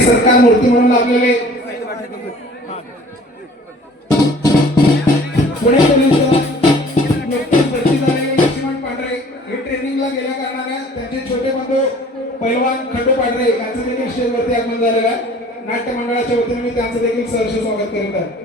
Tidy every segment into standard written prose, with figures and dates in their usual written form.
सरकार मूर्ती म्हणून लावलेले पुणे भरती झालेले लक्ष्मण पांढरे हे ट्रेनिंगला गेल्या कारणाने त्यांचे छोटे बंधू पैलवान खंडू पांढरे यांचं देखील स्टेजवरती आगमन झालेलं आहे। नाट्य मंडळाच्या वतीने मी त्यांचं देखील सहर्ष स्वागत करीत आहे।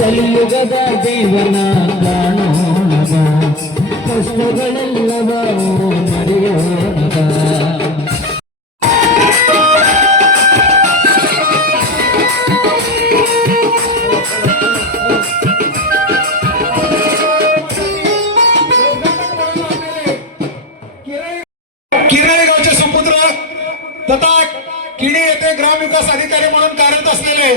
ಕಲಿಯುಗದ ದೇವನ ಕಾಣೋಣಗ ಕಷ್ಟಗಳೆಲ್ಲವ ಮರೆಯೋಣಗ किराळे गावचे सुपुत्र तथा किणी येथे ग्रामविकास अधिकारी म्हणून कार्यरत असलेले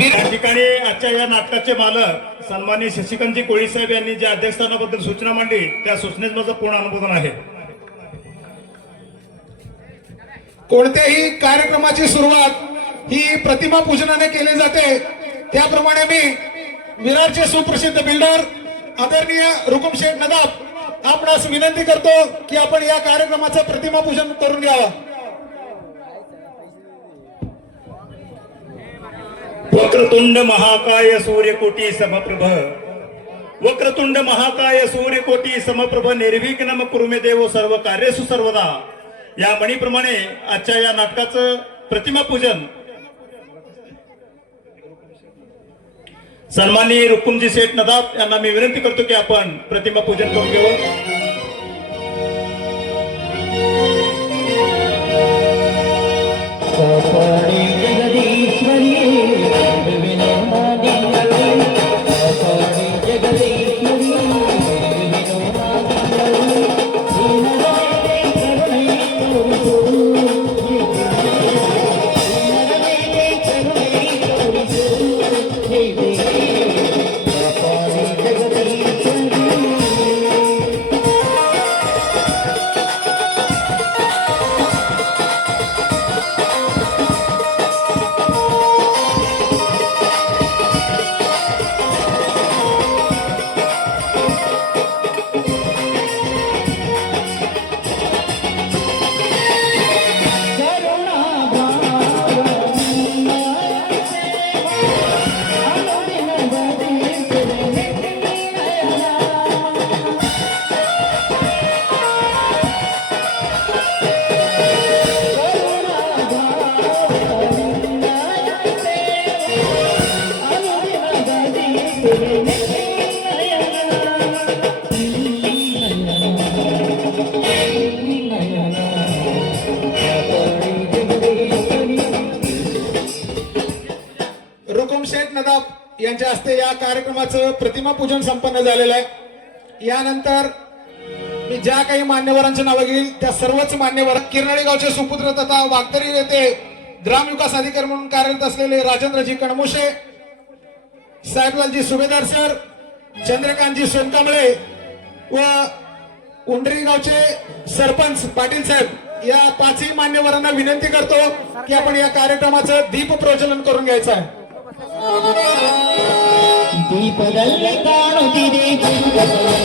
या ठिकाणी आजच्या या नाटकाचे मालक सन्माननीय शशिकांतजी कोळी साहेब यांनी ज्या अध्यक्षस्थानाबद्दल सूचना मांडली त्या सूचनेत माझं पूर्ण अनुमोदन आहे। कोणत्याही कार्यक्रमाची सुरुवात ही प्रतिमा पूजनाने केली जाते। त्याप्रमाणे मी विरारचे सुप्रसिद्ध बिल्डर आदरणीय रुकुमशेठ नदाब आपणास विनंती करतो की आपण या कार्यक्रमाचं प्रतिमा पूजन करून घ्यावं। वक्रतुंड महाकाय सूर्यकोटी समप्रभ वक्रतुंड महाकाय सूर्यकोटी समप्रभ निर्विघ्नम कुरुमे देव सर्व कार्येषु सर्वदा या म्हणीप्रमाणे आजच्या या नाटकाचं प्रतिमा पूजन सन्माननीय रुकुमजी शेठ नदाब यांना मी विनंती करतो की आपण प्रतिमा पूजन करून घेऊ। रुकुमशेठ नदाब यांच्या हस्ते या कार्यक्रमाचं प्रतिमा पूजन संपन्न झालेलं आहे। यानंतर मी ज्या काही मान्यवरांची नावं घेईल त्या सर्वच मान्यवर किरणाळी गावचे सुपुत्र तथा वागदरी येथे ग्रामविकास अधिकारी म्हणून कार्यरत असलेले राजेंद्रजी कणमुशे, साहेबलालजी सुभेदार सर, चंद्रकांतजी सोनकांबळे व उंडरी गावचे सरपंच पाटील साहेब या पाचही मान्यवरांना विनंती करतो की आपण या कार्यक्रमाचं दीप प्रज्वलन करून घ्यायचं आहे। ದೀಪದಲ್ಲಿ ಕಾಣುತ್ತಿದೆ ದೀಪದಲ್ಲಿ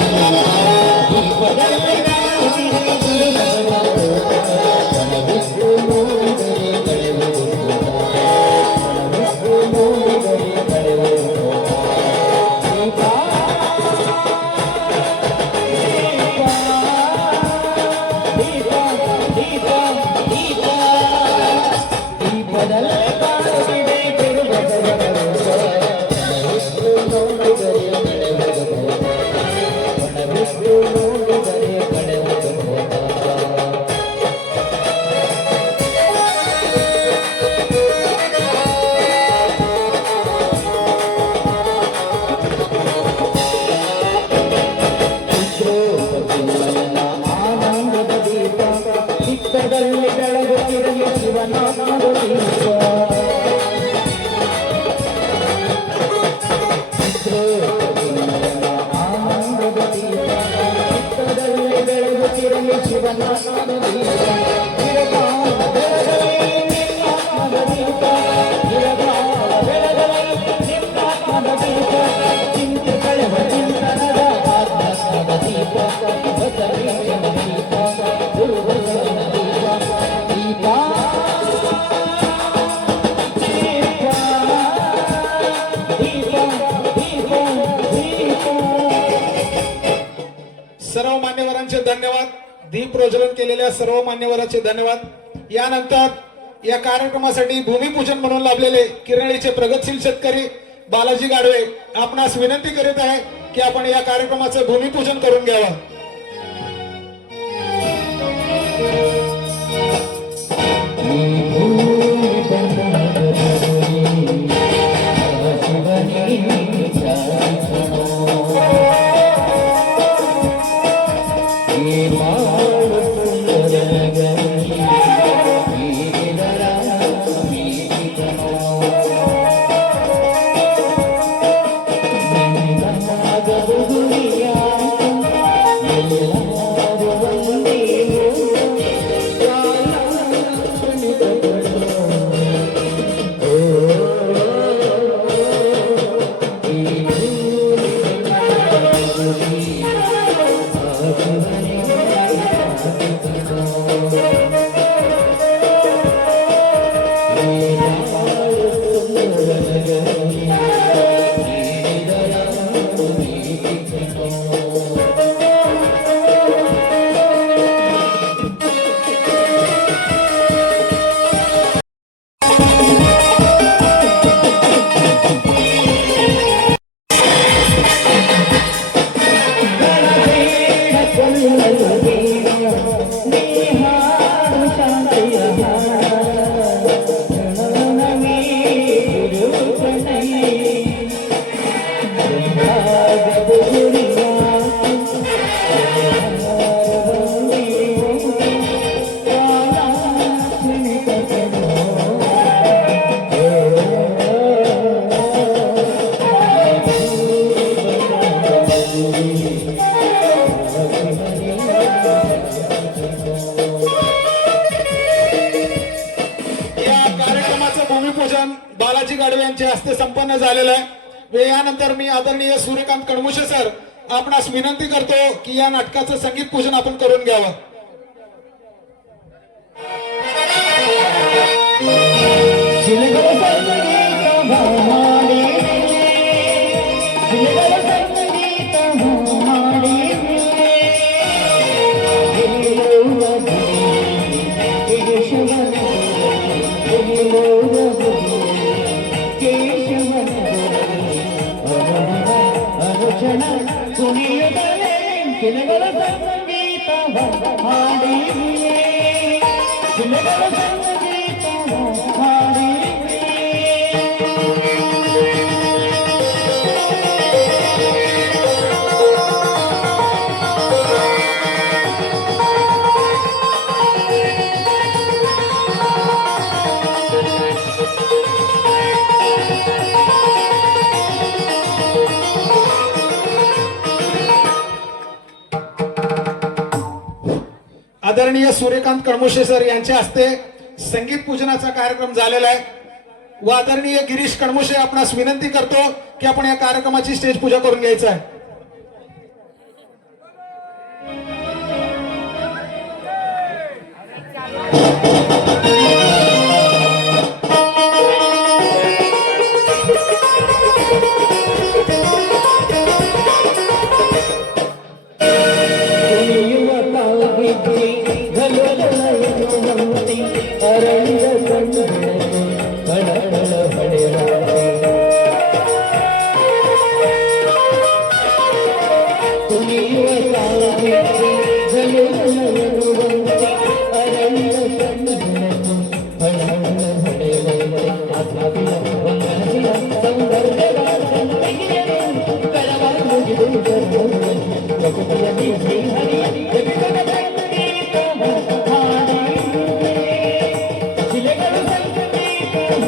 सर्व मान्यवरांचे धन्यवाद. दीप प्रज्वलन केलेल्या सर्व मान्यवरांचे धन्यवाद. यानंतर या कार्यक्रमासाठी भूमिपूजन म्हणून लाभलेले किरळीचे प्रगतशील शेतकरी बालाजी गाडवे आपणास विनंती करीत आहे की आपण या कार्यक्रमाचं भूमिपूजन करून घ्यावं. भूमिपूजन बालाजी गाडवे यांच्या हस्ते संपन्न झालेलं आहे. व यानंतर मी आदरणीय सूर्यकांत कणमुशे सर आपणास विनंती करतो की या नाटकाचं संगीत पूजन आपण करून घ्यावं. आदरणीय सूर्यकांत कणमुशे सर यांच्या हस्ते संगीत पूजनाचा कार्यक्रम झालेला आहे. व आदरणीय गिरीश कणमुशे आपणास विनंती करतो की आपण या कार्यक्रमाची स्टेज पूजा करून घ्यायचं आहे.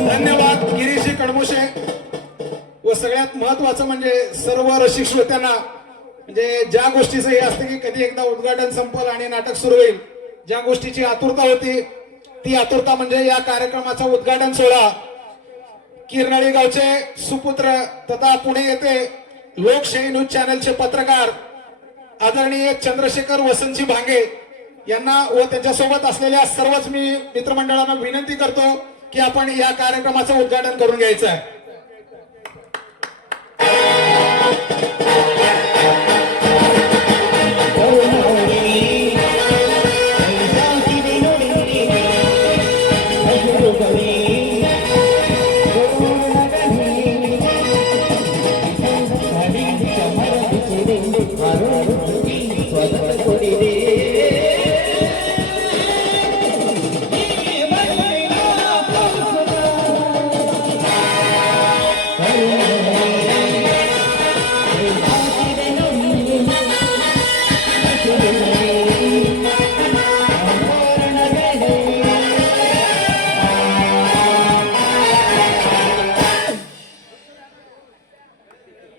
धन्यवाद गिरीश कणमुशे. व सगळ्यात महत्वाचं म्हणजे सर्व रसिक श्रोत्यांना म्हणजे ज्या गोष्टीचं हे असतं की कधी एकदा उद्घाटन संपल आणि नाटक सुरू होईल ज्या गोष्टीची आतुरता होती ती आतुरता म्हणजे या कार्यक्रमाचा उद्घाटन सोहळा किरनाळी गावचे सुपुत्र तथा पुणे येथे लोकशाही न्यूज चॅनलचे पत्रकार आदरणीय चंद्रशेखर वसंतजी भांगे यांना व त्यांच्यासोबत असलेल्या सर्वच मी मित्रमंडळांना विनंती करतो की आपण या कार्यक्रमाचं उद्घाटन करून घ्यायचं आहे.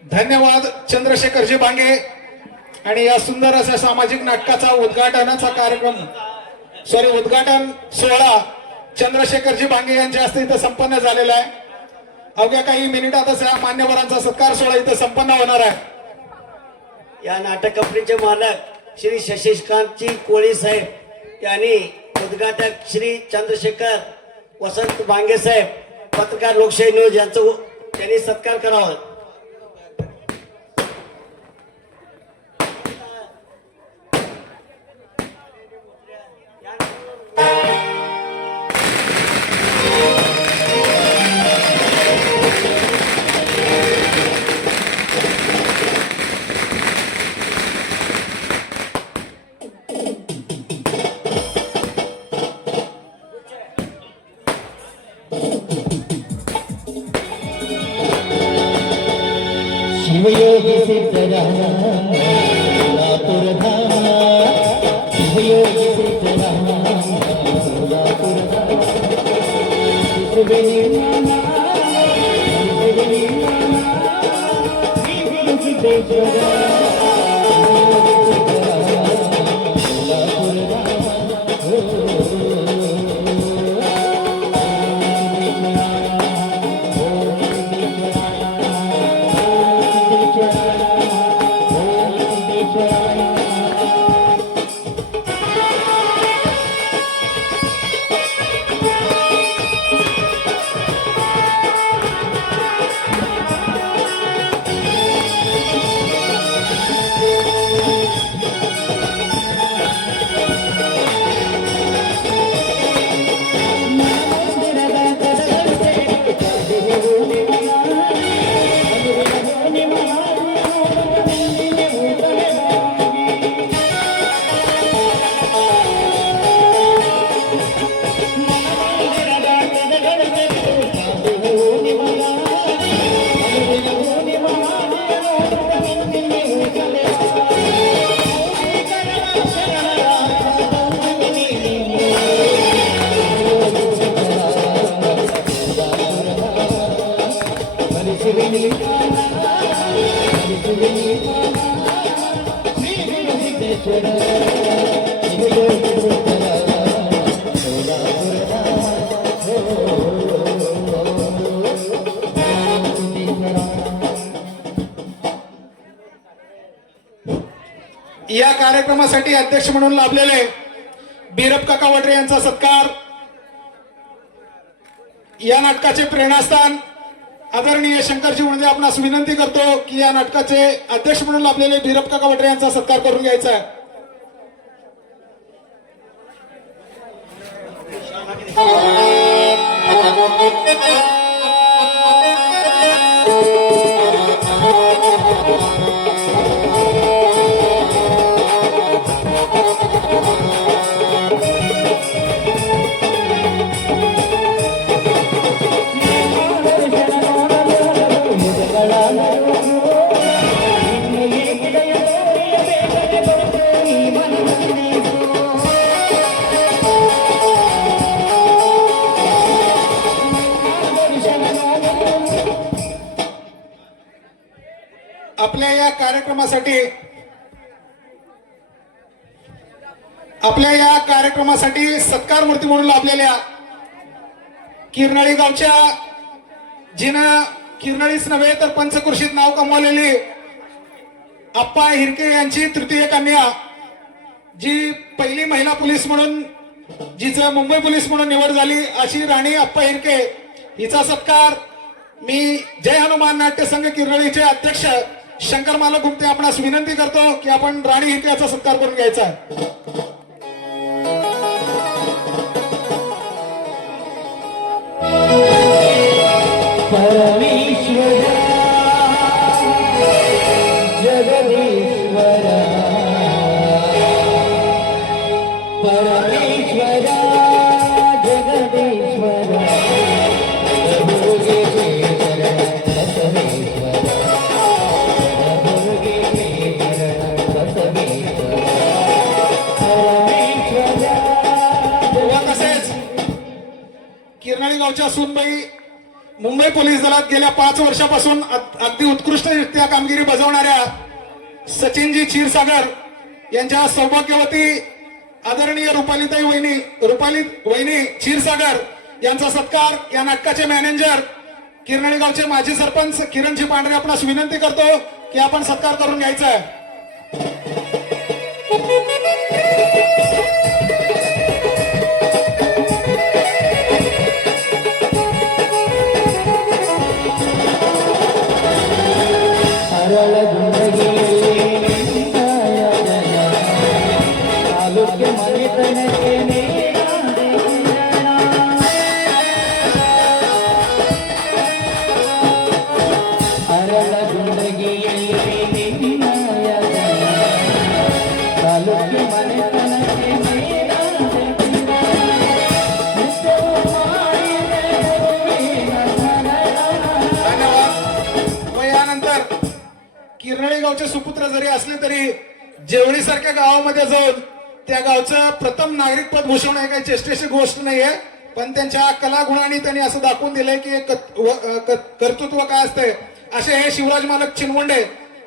धन्यवाद चंद्रशेखरजी भांगे. आणि या सुंदर अशा सामाजिक नाटकाचा उद्घाटन सोहळा चंद्रशेखरजी भांगे यांच्या हस्ते इथं संपन्न झालेला आहे. अवघ्या काही मिनिटातच या मान्यवरांचा सत्कार सोहळा इथं संपन्न होणार आहे. या नाटक कंपनीचे मालक श्री शशिकांतजी कोळी साहेब यांनी उद्घाटक श्री चंद्रशेखर वसंत भांगे साहेब पत्रकार लोकशाही न्यूज यांचं त्यांनी सत्कार करावा. शिवयोगी सिद्धराम सोलापूर धाम शिवयोगी सिद्धराम सोलापूर धाम या कार्यक्रमासाठी अध्यक्ष म्हणून लाभलेले बीरप काका वडरे यांचा सत्कार. या नाटकाचे प्रेरणास्थान आदरणीय शंकरजी उणदे आपणास विनंती करतो की या नाटकाचे अध्यक्ष म्हणून लाभलेले बीरप काका वडरे यांचा सत्कार करून घ्यायचा आहे. आपल्या या कार्यक्रमासाठी आपल्या या कार्यक्रमासाठी सत्कार मूर्ती म्हणून लाभलेल्या किरनाळी गावच्या जिनं किरनाळीच नव्हे तर पंचकृषीत नाव कमावलेली आप्पा हिरके यांची तृतीय कन्या, जी पहिली महिला पोलीस म्हणून जिचं मुंबई पोलीस म्हणून निवड झाली अशी राणी आप्पा हिरके, हिचा सत्कार मी जय हनुमान नाट्य संघ किरनाळीचे अध्यक्ष शंकर मालक गुप्ते आपणास विनंती करतो की आपण राणी हिरके याचा सत्कार करून घ्यायचा आहे. परमेश्वरा जगदीश्वरा परमेश्वरा जगदीश्वरा दुर्गेश्वरा बसवेश्वरा बसवेश्वरा परमेश्वरा तेव्हा तसेच किरनाळी गावच्या सूनबाई मुंबई पोलीस दलात गेल्या 5 वर्षापासून अगदी उत्कृष्टरित्या कामगिरी बजावणाऱ्या सचिनजी क्षीरसागर यांच्या सौभाग्यवती आदरणीय रुपाली वहिनी क्षीरसागर यांचा सत्कार या नाटकाचे मॅनेजर किरनाळी गावचे माजी सरपंच किरणजी पांढरे आपणास विनंती करतो की आपण सत्कार करून घ्यायचा आहे. सरळ जिंदगी माया जना आलोक्य मने तनके मेरा देना सरळ जिंदगी माया जना आलोक्य मने तनके मेरा देना व यानंतर किरनाळी गावचे सुपुत्र जरी असले तरी जेवळी सारख्या गावामध्ये जाऊन त्या गावचं प्रथम नागरिक पद भूषवणं हे काही चेष्टेची गोष्ट नाहीये, पण त्यांच्या कलागुणांनी त्यांनी असं दाखवून दिलंय की कर्तृत्व काय असते. असे हे शिवराज मालक चिनवंडे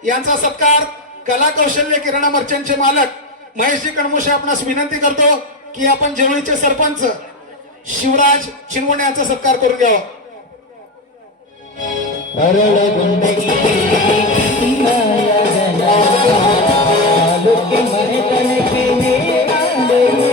यांचा सत्कार कला कौशल्य किराणा मर्चंटचे मालक महेशजी कणमुशे आपणास विनंती करतो की आपण जेवळीचे सरपंच शिवराज चिनवंडे यांचा सत्कार करून घ्यावा. सरळ जिंदगी माया जना आलोक्य मने तनके मेरा देना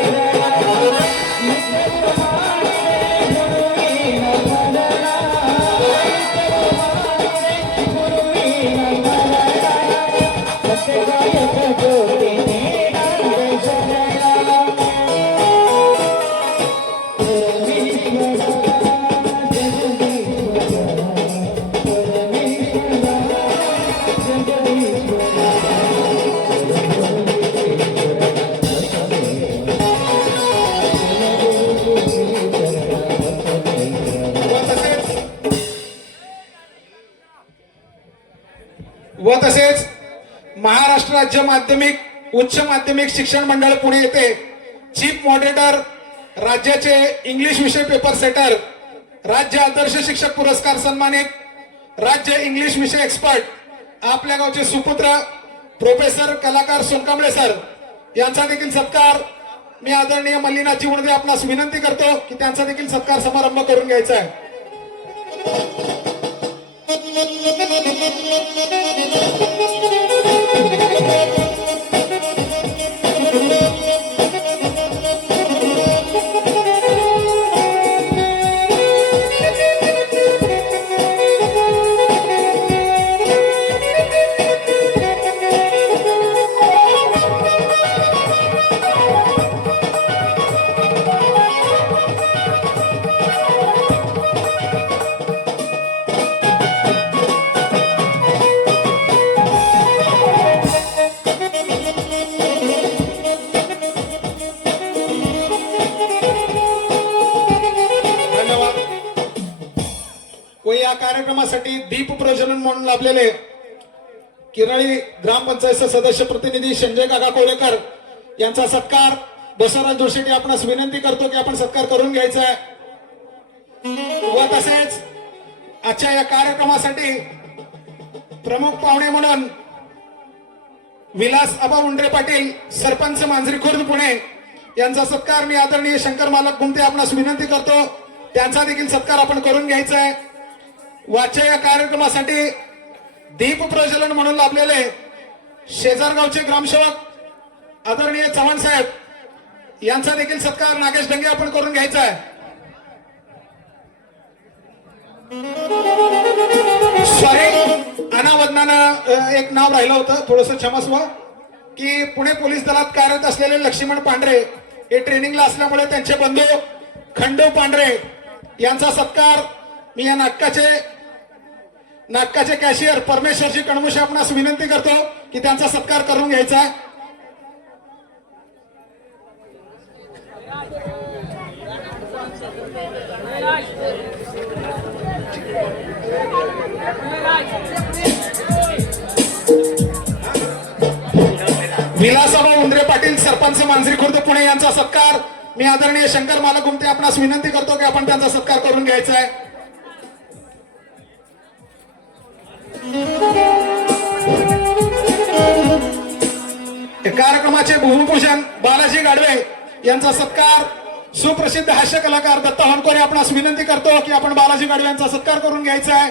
व तसेच महाराष्ट्र राज्य माध्यमिक उच्च माध्यमिक शिक्षण मंडळ पुणे येथे चीफ मॉडरेटर, राज्याचे इंग्लिश विषय पेपर सेटर, राज्य आदर्श शिक्षक पुरस्कार सन्मानित, राज्य इंग्लिश विषय एक्सपर्ट आपल्या गावचे सुपुत्र प्रोफेसर कलाकार सोनकांबळे सर यांचा देखील सत्कार मी आदरणीय मल्लीनाथजी उणदे आपणास विनंती करतो की त्यांचा देखील सत्कार समारंभ करून घ्यायचा आहे. व या कार्यक्रमासाठी दीप प्रज्वलन म्हणून लाभलेले किरळी ग्रामपंचायत सदस्य प्रतिनिधी संजय काका कोळेकर यांचा सत्कार बसवराज जोशीटी आपणास विनंती करतो की आपण सत्कार करून घ्यायचा आहे. व तसेच आजच्या या कार्यक्रमासाठी प्रमुख पाहुणे म्हणून विलास आबा उंडरे पाटील सरपंच मांजरी खुर्द पुणे यांचा सत्कार मी आदरणीय शंकर मालक गुमते आपणास विनंती करतो, त्यांचा देखील सत्कार आपण करून घ्यायचा आहे. वाच्या या कार्यक्रमासाठी दीप प्रज्वलन म्हणून लाभलेले शेजारगावचे ग्रामसेवक आदरणीय चव्हाण साहेब यांचा देखील सत्कार नागेश डंगे आपण करून घ्यायचा आहे. सॉरी, अनावधानानं एक नाव राहिलं होतं, थोडंसं क्षमस्व, की पुणे पोलीस दलात कार्यरत असलेले लक्ष्मण पांढरे हे ट्रेनिंगला असल्यामुळे त्यांचे बंधू खंडू पांढरे यांचा सत्कार मी या नाटकाचे कॅशियर परमेश्वरजी कणमुशे आपणास विनंती करतो की त्यांचा सत्कार करून घ्यायचा आहे. विलासराव उंद्रे पाटील सरपंच मांजरी खुर्द पुणे यांचा सत्कार मी आदरणीय शंकर मालक गुमते आपणास विनंती करतो की आपण त्यांचा सत्कार करून घ्यायचा आहे. कार्यक्रमाचे भूमिपूजन बालाजी गाडवे यांचा सत्कार सुप्रसिद्ध हास्य कलाकार दत्ता हनकोरे आपणास विनंती करतो की आपण बालाजी गाडवे यांचा सत्कार करून घ्यायचा आहे.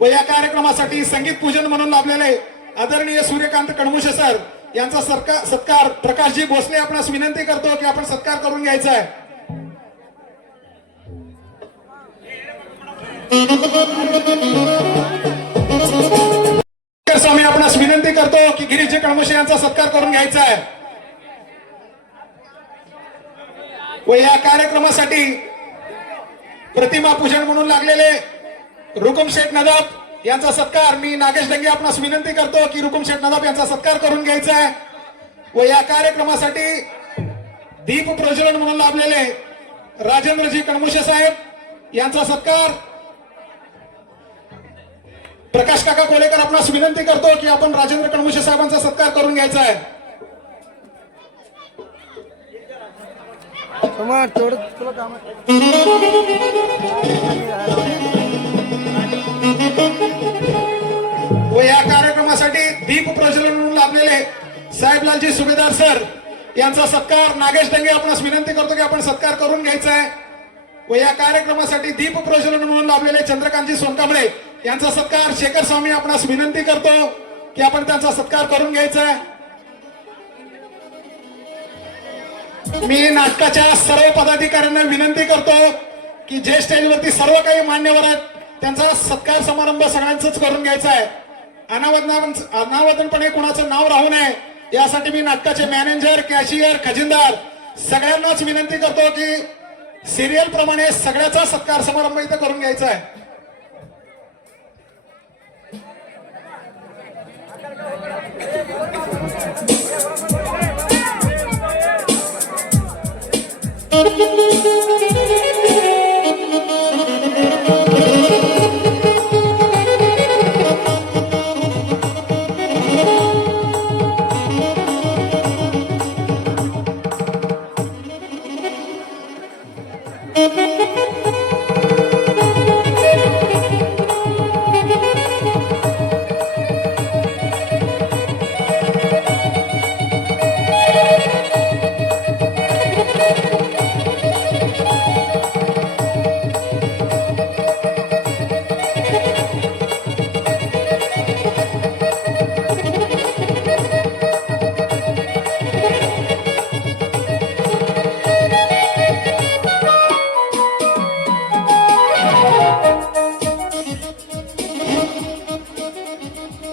व या कार्यक्रमासाठी संगीत पूजन म्हणून लाभलेले आदरणीय सूर्यकांत कणमुशे सर यांचा सत्कार प्रकाशजी भोसले आपणास विनंती करतो की आपण सत्कार करून घ्यायचा आहे. स्वामी आपणास विनंती करतो की गिरीजी कणमुशे यांचा सत्कार करून घ्यायचा आहे. व या कार्यक्रमासाठी प्रतिमा पूजन म्हणून लागलेले रुकुम शेख नदाब यांचा सत्कार मी नागेश डंगे आपणास विनंती करतो की रुकुम शेख नदाब यांचा सत्कार करून घ्यायचा आहे. व या कार्यक्रमासाठी दीप प्रज्वलन म्हणून लाभलेले राजेंद्रजी कणमुशे साहेब यांचा सत्कार प्रकाश काका कोलेकर आपणास विनंती करतो की आपण राजेंद्र कणमुशे साहेबांचा सत्कार करून घ्यायचा आहे. व या कार्यक्रमासाठी दीप प्रज्वलन म्हणून लाभलेले साहेबलालजी सुभेदार सर यांचा सत्कार नागेश डंगे आपणास विनंती करतो की आपण सत्कार करून घ्यायचा आहे. व या कार्यक्रमासाठी दीप प्रज्वलन म्हणून लाभलेले चंद्रकांतजी सोनकांबळे यांचा सत्कार शेखर स्वामी आपणास विनंती करतो की आपण त्यांचा सत्कार करून घ्यायचा आहे. मी नाटकाच्या सर्व पदाधिकाऱ्यांना विनंती करतो की जे स्टेजवरती सर्व काही मान्यवर आहेत त्यांचा सत्कार समारंभ सगळ्यांचाच करून घ्यायचा आहे. अनावधानपणे कुणाचं नाव राहू नये यासाठी मी नाटकाचे मॅनेजर, कॅशियर, खजिनदार सगळ्यांनाच विनंती करतो की सिरियल प्रमाणे सगळ्याचा सत्कार समारंभ इथं करून घ्यायचा आहे.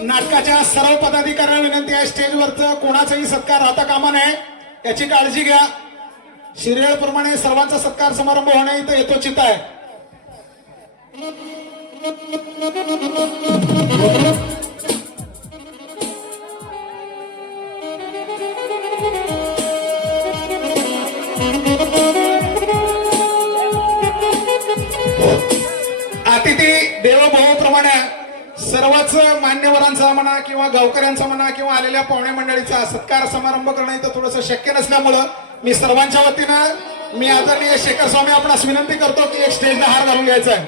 नाटकाच्या सर्व पदाधिकाऱ्यांना विनंती आहे स्टेजवरचं कोणाचाही सत्कार राहता कामा नये याची काळजी घ्या. सिरियल प्रमाणे सर्वांचा सत्कार समारंभ होणे इथं यथोचित आहे. अतिथी देवोभव प्रमाणे सर्वच मान्यवरांचा म्हणा किंवा गावकऱ्यांचा म्हणा किंवा आलेल्या पाहुणे मंडळीचा सत्कार समारंभ करणं इथं थोडंसं शक्य नसल्यामुळं मी सर्वांच्या वतीनं मी आदरणीय शेखर स्वामी आपणास विनंती करतो की एक स्टेजला हार घालून घ्यायचा आहे.